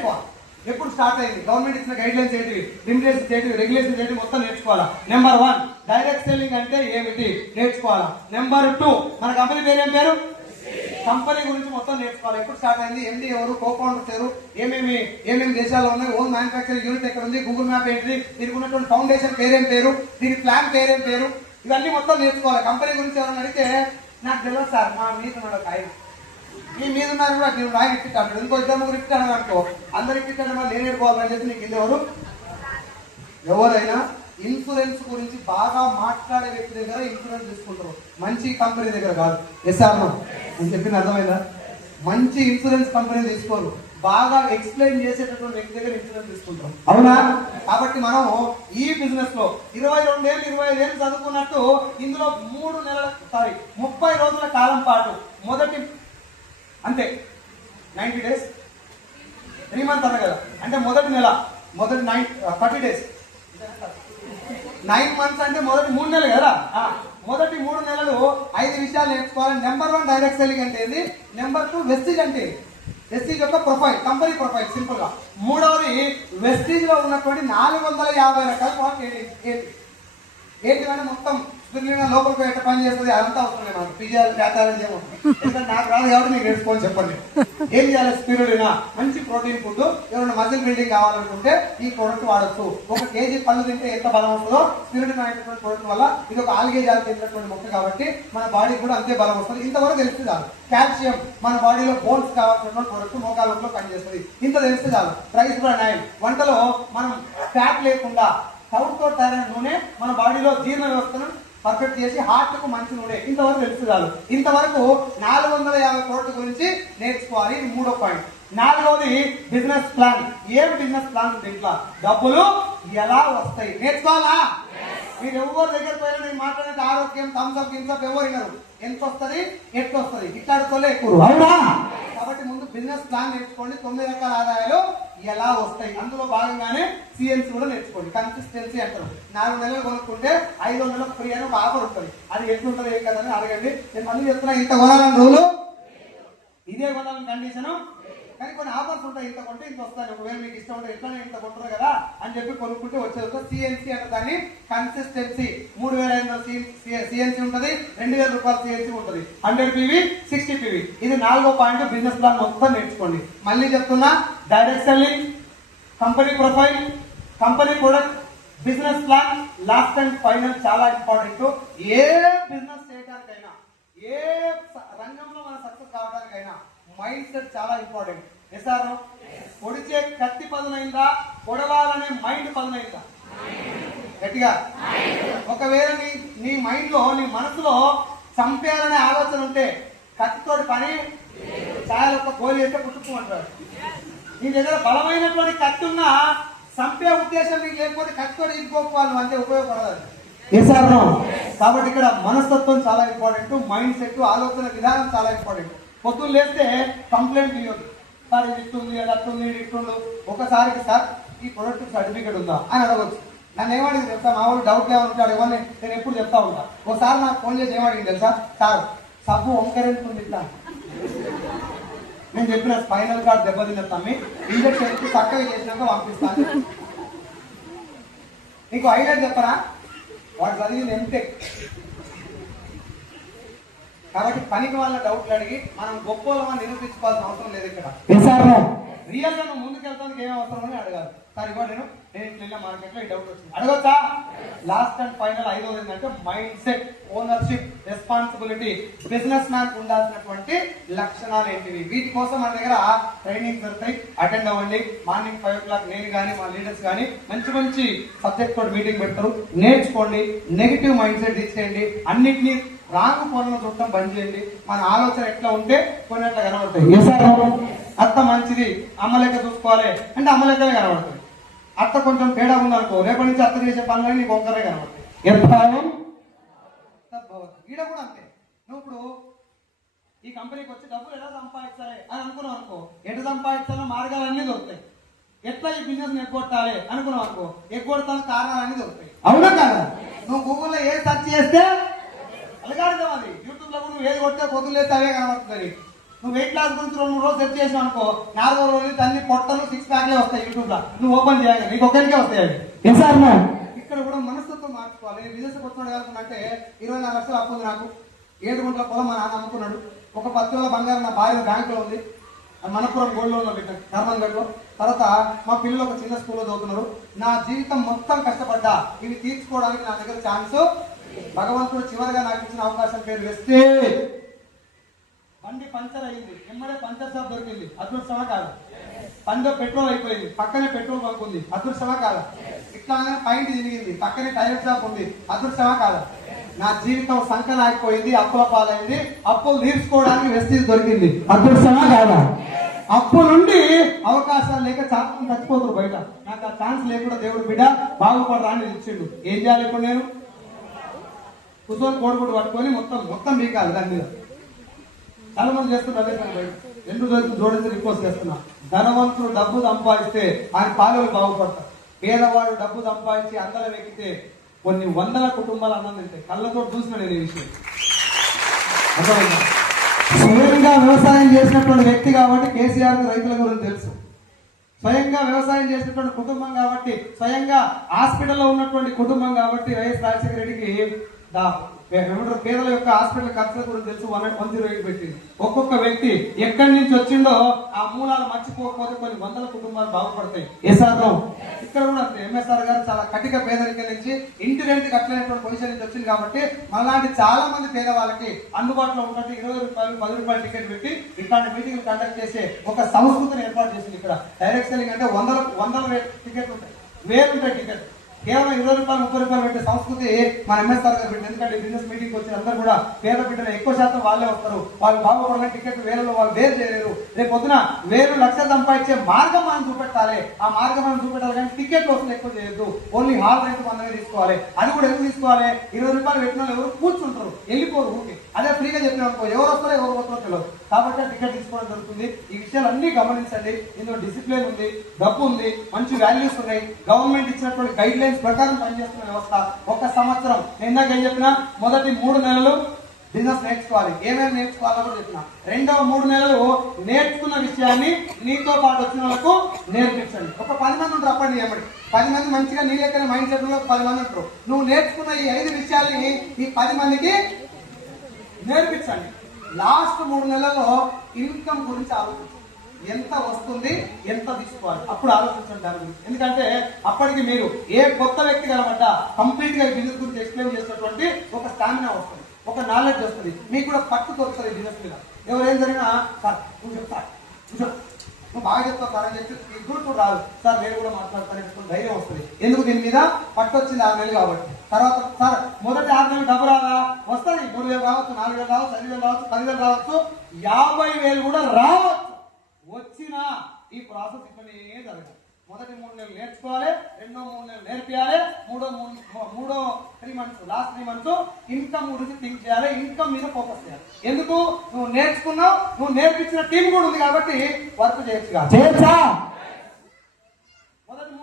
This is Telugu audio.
నేర్చుకోవాలి. ఎప్పుడు స్టార్ట్ అయింది, గవర్నమెంట్ ఇచ్చిన గైడ్ లైన్స్ ఏంటివి, లిమిటేషన్స్ ఏంటివి, రెగ్యులేషన్స్ ఏంటివి మొత్తం నేర్చుకోవాలా. నెంబర్ 1 డైరెక్ట్ సెల్లింగ్ అంటే ఏమిటి నేర్చుకోవాలా. నెంబర్ 2 మన కంపెనీ పేరు ఏం పేరు, కంపెనీ గురించి మొత్తం నేర్చుకోవాలి. ఎప్పుడు స్టార్ట్ అయింది, ఎండి ఎవరు, కో ఫౌండర్స్ ఎవరు, ఏమేమి దేశాల్లో ఉన్నాయి, ఓన్ మ్యానుఫ్యాక్చరింగ్ యూనిట్ ఎక్కడ ఉంది, గూగుల్ మ్యాప్ ఏంటి, దీనికి ఉన్నటువంటి ఫౌండేషన్ పేరేం పేరు, దీని ప్లాన్ పేరేం పేరు, ఇవన్నీ మొత్తం నేర్చుకోవాలి. కంపెనీ గురించి ఎవరైనా అడిగితే నాకు తెలియదు సార్, మా మీద ఉన్నాడు ఒక ఆయన, మీ మీద ఉన్నారు కూడా నేను రాయి ఇట్టిట్టాడు, ఇంకో ఇద్దరు ముగ్గురు ఇట్టాను అనుకో, అందరు ఇట్టిట్టాడు నేను ఏడుకోవాలని చెప్పి నీకు ఎవరు, ఎవరైనా ఇన్సూరెన్స్ గురించి బాగా మాట్లాడే వ్యక్తి దగ్గర ఇన్సూరెన్స్ తీసుకుంటారు, మంచి కంపెనీ దగ్గర కాదు. ఎస్ఆర్ నేను చెప్పింది అర్థమైందా? మంచి ఇన్సూరెన్స్ కంపెనీ తీసుకోరు, బాగా ఎక్స్ప్లెయిన్ చేసేటటువంటి వ్యక్తి దగ్గర ఇన్సూరెన్స్ తీసుకుంటాం, అవునా? కాబట్టి మనం ఈ బిజినెస్ లో 22 ఏళ్ళు చదువుకున్నట్టు ఇందులో 30 రోజుల కాలం పాటు మొదటి అంతే 90 days 3 months అన్న కదా, అంటే మొదటి నెల మొదటి 30 days 9 months అంటే మొదటి 3 నెలలు కదా. మొదటి 3 నెలలు 5 విషయాలు నేర్చుకోవాలి. నెంబర్ 1 డైరెక్ట్ సెల్లింగ్ అంటే ఏంది, నెంబర్ 2 వెస్టీజ్ అంటే వెస్టీజ్ యొక్క ప్రొఫైల్, కంపెనీ ప్రొఫైల్ సింపుల్ గా. మూడవది వెస్టీజ్ లో ఉన్నటువంటి 450 రకాల ప్రోడక్ట్ ఏంటివన్నీ మొత్తం లోపలికి ఎట్లా పని చేస్తుంది అదంతా అవసరం లేదు మనకు. పిజ్జాలు చేస్తారని ఏమో, ఎందుకంటే నాకు రాదు కాబట్టి మీకు నేర్చుకోని చెప్పండి. ఏం చేయాలి, స్పిరులినా మంచి ప్రోటీన్ ఫుడ్, ఏమైనా మజిల్ బిల్డింగ్ కావాలనుకుంటే ఈ ప్రోడక్ట్ వాడచ్చు. 1 kg పళ్ళు తింటే ఎంత బలం వస్తుందో స్పిరులినా అనేటువంటి ప్రోడక్ట్ వల్ల, ఇది ఒక ఆల్గే జాతి తిన్నటువంటి మొక్క కాబట్టి మన బాడీకి కూడా అంతే బలం వస్తుంది. ఇంతవరకు తెలిస్తే చాలు. కాల్షియం మన బాడీలో బోన్స్ కావాల్సినటువంటి ప్రోడక్ట్ మోకాళ్ళలో పనిచేస్తుంది, ఇంత తెలిస్తే చాలు. ప్రైస్ కూడా 9. వంటలో మనం ఫ్యాట్ లేకుండా తౌడుతో తయారైన నూనె మన బాడీలో జీర్ణ వ్యవస్థను పర్ఫెక్ట్ చేసి హార్ట్ కు మంచి నూనె, ఇంతవరకు తెలుసుకోవాలి. ఇంతవరకు 450 కోట్ల గురించి నేర్చుకోవాలి. ఇది 3వ పాయింట్. 4వది బిజినెస్ ప్లాన్. ఏం బిజినెస్ ప్లాన్ ఉంది ఇంట్లో, డబ్బులు ఎలా వస్తాయి నేర్చుకోవాలా. మీరు ఎవరి దగ్గర పోయినా నేను మాట్లాడే ఆరోగ్యం థమ్స్అప్ గిమ్సప్ ఎవరు వినరు, ఎంత వస్తుంది ఎట్లా వస్తుంది ఇట్లాడుకోలే ఎక్కువ, అవునా? కాబట్టి ముందు బిజినెస్ ప్లాన్ నేర్చుకోండి. 9 రకాల ఆదాయాలు ఎలా వస్తాయి, అందులో భాగంగానే సిఎన్సి కూడా నేర్చుకోండి. కన్సిస్టెన్సీ అంటారు. 4 నెలలు కొనుక్కుంటే 5వ నెలకు ఫ్రీ అని ఒక ఆఫర్ ఉంటుంది. అది ఎట్లుంటుంది ఏం కదని అడగండి. నేను మళ్ళీ చెప్తున్నా, ఇంత కొనాలని రూలు, ఇదే కొనాలని కండిషను, కానీ కొన్ని ఆఫర్స్ ఉంటాయి. ఇంత కొంటే ఇంత వస్తాయి, ఒకవేళ మీకు ఇష్టం ఉంటే ఎట్లా ఇంత కొంటారు కదా అని చెప్పి కొనుక్కుంటే వచ్చేది. సిఎన్సి అంటే దాన్ని కన్సిస్టెన్సీ. 3500 సిఎన్సి ఉంటుంది, 2000 రూపాయలు సిఎన్సి ఉంటుంది, 100 PV 60 PV. ఇది 4వ పాయింట్. బిజినెస్ ప్లాన్ మొత్తం నేర్చుకోండి. మళ్ళీ చెప్తున్నా, direct selling, company profile, company product, business plan, last and final చాలా ఇంపార్టెంట్. ఏ బిజినెస్ చేయడానికైనా, ఏ రంగంలో మనం సక్సెస్ కావడానికైనా మైండ్ సెట్ చాలా ఇంపార్టెంట్. ఎస్ఆర్ పొడిచే కత్తి పదునైందా, పొడవాలనే మైండ్ పదునైందా? గట్టిగా. ఒకవేళ నీ మైండ్ లో, నీ మనసులో చంపేయాలనే ఆలోచన ఉంటే కత్తితోటి పని చాలా ఒక గోలి అయితే పుట్టుకోమంటారు. నీ దగ్గర బలమైనటువంటి కత్తి ఉన్నా చంపే ఉద్దేశం నీకు లేకపోతే కత్తితోటి ఇంకోవాలి, అంతే ఉపయోగపడదు. ఎస్ఆర్ కాబట్టి ఇక్కడ మనస్తత్వం చాలా ఇంపార్టెంట్, మైండ్ సెట్, ఆలోచన విధానం చాలా ఇంపార్టెంట్. పొద్దున్న లేస్తే కంప్లైంట్ ఇవ్వదు, సార్ ఇది ఇస్తుంది, అది అట్టుంది, ఇది ఇట్టుండు. ఒకసారికి సార్ ఈ ప్రొడక్ట్ సర్టిఫికేట్ ఉందా అని అడగచ్చు. నన్ను ఏమడిగి తెలుసా, మా వాళ్ళు డౌట్ ఏమంటాడు ఇవన్నీ నేను ఎప్పుడు చెప్తా ఉంటా. ఒకసారి నాకు ఫోన్ చేసి ఏమడిగింది తెలుసా, సార్ సబ్బు వంకరెంటుంది ఇట్లా. నేను చెప్పిన స్పైనల్ కార్డ్ దెబ్బతిన్న తమ్మి, ఇంజక్షన్ చక్కగా చేసినాక పంపిస్తాను. నీకు హైలైట్ చెప్పరా, వాడు చదివింది ఎంటెక్. కాబట్టి పనికి వాళ్ళ డౌట్లు అడిగి మనం గొప్పలమా నిరూపించుకోవాల్సిన అవసరం లేదు. ఇక్కడ రియల్ గా నువ్వు ముందుకు వెళ్తానికి ఏం అవసరం అని అడగాలి. సార్ ఇవ్వండి, నేను ఇట్లా మార్కెట్ లో ఈ డౌట్ వచ్చింది అడగొచ్చా. లాస్ట్ అండ్ ఫైనల్ 5వది ఏంటంటే mind set, ownership, responsibility. Business man ఉండాల్సినటువంటి లక్షణాలు ఏంటివి, వీటి కోసం మన దగ్గర ట్రైనింగ్ దొరుకుతాయి. అటెండ్ అవ్వండి. మార్నింగ్ 5 o'clock నేను కానీ మా లీడర్స్ కానీ మంచి సబ్జెక్ట్ తోటి మీటింగ్ పెడతారు. నేర్చుకోండి. నెగిటివ్ మైండ్ సెట్ తీసేయండి. అన్నిటినీ రాంగ్ పనులు చూడటం బంద్ చేయండి. మన ఆలోచన ఎట్లా ఉంటే కొన్ని అట్లా కనబడతాయి. అత్త మంచిది, అమ్మలేక చూసుకోవాలి అంటే అమ్మలేకనే కనబడుతుంది. అత్త కొంచెం తేడా ఉందనుకో, రేపటి నుంచి అత్త చేసే పనులని నీకు ఒక్కరే కనబడతాయి. ఈడ కూడా అంతే. నువ్వు ఇప్పుడు ఈ కంపెనీకి వచ్చి డబ్బులు ఎలా సంపాదించాలి అని అనుకున్నావు అనుకో, ఎటు సంపాదించాలో మార్గాలన్నీ దొరుకుతాయి. ఎట్లా ఈ బిజినెస్ ఎగ్గొట్టాలి అనుకున్నావు అనుకో, ఎగ్గొడతానికి కారణాలన్నీ దొరుకుతాయి. అవునా కదా? నువ్వు గూగుల్లో ఏది సెర్చ్ చేస్తే అలాగే అది యూట్యూబ్ లో నువ్వు ఏది కొడితే పొద్దులు లేస్తే అవే కనబడుతుంది. నువ్వు వెయిట్ లాస్ గురించి 2-3 రోజులు సెర్చ్ చేసావు అనుకో, 4వ రోజు అన్ని పొట్టలు 6 ప్యాక్లే వస్తాయి యూట్యూబ్ లో. నువ్వు ఓపెన్ చేయాలి, నీకు ఒక్కరికే వస్తాయి అవి. ఇక్కడ కూడా మనస్తత్వం మార్చుకోవాలి. నేను బిజినెస్ కొట్టుకోవడం అనుకున్నట్టే 24 లక్షలు అప్పు ఉంది నాకు. 7 గుంటల పొలం మా నాన్న అమ్ముకున్నాడు. ఒక 10 తులాల బంగారం నా భార్య బ్యాంకులో ఉంది. మనపురం గోల్డ్ లోన్ లో పెట్టాను కర్మన్గఢ్లో. తర్వాత మా పిల్లలు ఒక చిన్న స్కూల్లో చదువుతున్నారు. నా జీవితం మొత్తం కష్టపడ్డా ఇవి తీర్చుకోవడానికి నా దగ్గర ఛాన్స్ భగవంతుడు చివరిగా నాకు ఇచ్చిన అవకాశం పేరు వెస్తే. బండి పంచర్ అయింది, ఎమ్మడే పంచర్ షాప్ దొరికింది, అదృష్టమా కాదు? బండిలో పెట్రోల్ అయిపోయింది, పక్కనే పెట్రోల్ బంక్ ఉంది, అదృష్టమా కాదా? ఇట్లానే పాయింట్ తిరిగింది, పక్కనే టైర్ షాప్ ఉంది, అదృష్టమా కాదా? నా జీవితం సంకనాగిపోయింది, అప్పుల పాలైంది, అప్పులు తీర్చుకోవడానికి వెస్టీజ్ దొరికింది, అదృష్టమా కాదా? అప్పు నుండి అవకాశాలు లేక చాలా మంది చచ్చిపోతారు బయట. నాకు ఆ ఛాన్స్ లేకుండా దేవుడు బిడ్డ బాగుపడరా అని ఇచ్చిండు. ఏం చేయాలి ఇప్పుడు నేను? కూర్చొని కోడిగుడ్డు పట్టుకొని మొత్తం బీకాలి దాని మీద. చాలా మంది చేస్తున్నారు అదే బయట. 2 రోజులు జోడించి రిక్వెస్ట్ చేస్తున్నా. ధనవంతుడు డబ్బు సంపాదిస్తే ఆయన పాలలు బాగుపడతారు. పేదవాడు డబ్బు సంపాదించి అందరం ఎక్కితే కొన్ని వందల కుటుంబాలు అన్నం తింటాయి. కళ్ళతో చూసిన నేను ఈ విషయం. స్వయంగా వ్యవసాయం చేసినటువంటి వ్యక్తి కాబట్టి కేసీఆర్ రైతుల గురించి తెలుసు. స్వయంగా వ్యవసాయం చేసినటువంటి కుటుంబం కాబట్టి, స్వయంగా హాస్పిటల్లో ఉన్నటువంటి కుటుంబం కాబట్టి వైఎస్ రాజశేఖర రెడ్డికి పేదల యొక్క హాస్పిటల్ ఖర్చుల గురించి తెలుసు. 108 పెట్టింది. ఒక్కొక్క వ్యక్తి ఎక్కడి నుంచి వచ్చిండో ఆ మూలాలు మర్చిపోకపోతే కొన్ని వందల కుటుంబాలు బాగుపడతాయి. ఇక్కడ కూడా అంతే. ఎంఎస్ఆర్ గారు చాలా కటిక పేదరికం నుంచి ఇంటి రెంట్ కట్టలేనటువంటి పొజిషన్ నుంచి వచ్చింది కాబట్టి మనలాంటి చాలా మంది పేదవాళ్ళకి అందుబాటులో ఉన్నట్టు 20 రూపాయలు 10 రూపాయలు టికెట్ పెట్టి ఇట్లాంటి మీటింగ్లు కండక్ట్ చేసే ఒక సంస్కృతిని ఏర్పాటు చేసింది. ఇక్కడ డైరెక్ట్ సెల్లింగ్ అంటే వందల టికెట్లు ఉంటాయి, వేలు ఉంటాయి టికెట్. కేవలం 20 రూపాయలు 30 రూపాయలు పెట్టే సంస్కృతి మన ఎంఎస్ఆర్ గారు పెట్టింది. ఎందుకంటే బిజినెస్ మీటింగ్ వచ్చిన అందరూ కూడా పేద బిడ్డలు ఎక్కువ శాతం వాళ్ళే వస్తారు. వాళ్ళు బాగుపడాలని టికెట్ వేలలో వాళ్ళు వేరు చేయలేరు. రేపు పొద్దున 1000 లక్షలు సంపాదించే మార్గం మనం చూపెట్టాలి. ఆ మార్గం మనం చూపెట్టాలి కానీ టికెట్ వస్తుంది ఎక్కువ చేయొద్దు. ఓన్లీ హాల్ రెంట్ మనమే తీసుకోవాలి. అది కూడా ఎందుకు తీసుకోవాలి? 20 రూపాయలు పెట్టిన వాళ్ళు ఎవరు కూర్చుంటారు, వెళ్ళిపోరు ఊరికి. అదే ఫ్రీగా చెప్పిన అనుకో ఎవరు వస్తారో ఎవరు పోతారో తెలియదు. కాబట్టి టికెట్ తీసుకోవడం జరుగుతుంది. ఈ విషయాలన్నీ గమనించండి. ఇందులో డిసిప్లిన్ ఉంది, డబ్బు ఉంది, మంచి వాల్యూస్ ఉన్నాయి. గవర్నమెంట్ ఇచ్చినటువంటి గైడ్ లైన్స్ ప్రకారం పనిచేస్తున్న వ్యవస్థ. 1 సంవత్సరం ఇందాక ఏం చెప్పినా, మొదటి 3 నెలలు బిజినెస్ నేర్చుకోవాలి. ఏమేమి నేర్చుకోవాలో కూడా చెప్పిన. రెండవ 3 నెలలు నేర్చుకున్న విషయాన్ని నీతో పాటు వచ్చిన వాళ్ళకు నేర్పించండి. ఒక 10 మంది ఉంటారు అప్పటి ఏమడి 10 మంది మంచిగా నీ లెక్కన మైండ్ సెట్ లో 10 మంది ఉంటారు. నువ్వు నేర్చుకున్న ఈ 5 విషయాల్ని ఈ 10 మందికి నేర్పించండి. లాస్ట్ 3 నెలల్లో ఇన్కమ్ గురించి ఆలోచించండి. ఎంత వస్తుంది, ఎంత తీసుకోవాలి, అప్పుడు ఆలోచించండి దాని గురించి. ఎందుకంటే అప్పటికి మీరు ఏ కొత్త వ్యక్తి కనబడ్డా కంప్లీట్ గా బిజినెస్ గురించి ఎక్స్ప్లెయిన్ చేసినటువంటి ఒక స్టామినా వస్తుంది, ఒక నాలెడ్జ్ వస్తుంది, మీకు కూడా పట్టు దొరుకుతుంది బిజినెస్ మీద. ఎవరేం జరిగినా సార్ నువ్వు చెప్తా, నువ్వు బాగా చెప్తావు సార్ అని చెప్పి గుర్తు రాదు. సార్ నేను కూడా మాట్లాడతాను ధైర్యం వస్తుంది. ఎందుకు? దీని మీద పట్టు వచ్చింది 6 నెలలు కాబట్టి. తర్వాత సార్ మొదటి 6 నెలలు డబ్బు రాదా? వస్తుంది. 3,000 రావచ్చు, 4,000 రావచ్చు, 5,000 రావచ్చు, 10,000 రావచ్చు, 50,000 కూడా రావచ్చు. వచ్చినా ఈ ప్రాసెస్ ఇట్లనే జరగాలి. మొదటి 3 నెలలు నేర్చుకోవాలి, రెండో 3 నెలలు నేర్పియాలి, మూడో 3 మంత్స్ లాస్ట్ 3 మంత్స్ ఇన్కమ్ గురించి థింక్ చేయాలి. ఇన్కమ్ మీద ఫోకస్ చేయాలి. ఎందుకు? నువ్వు నేర్చుకున్నావు, నువ్వు నేర్పించిన టీం కూడా ఉంది కాబట్టి వర్క్ చేయొచ్చు.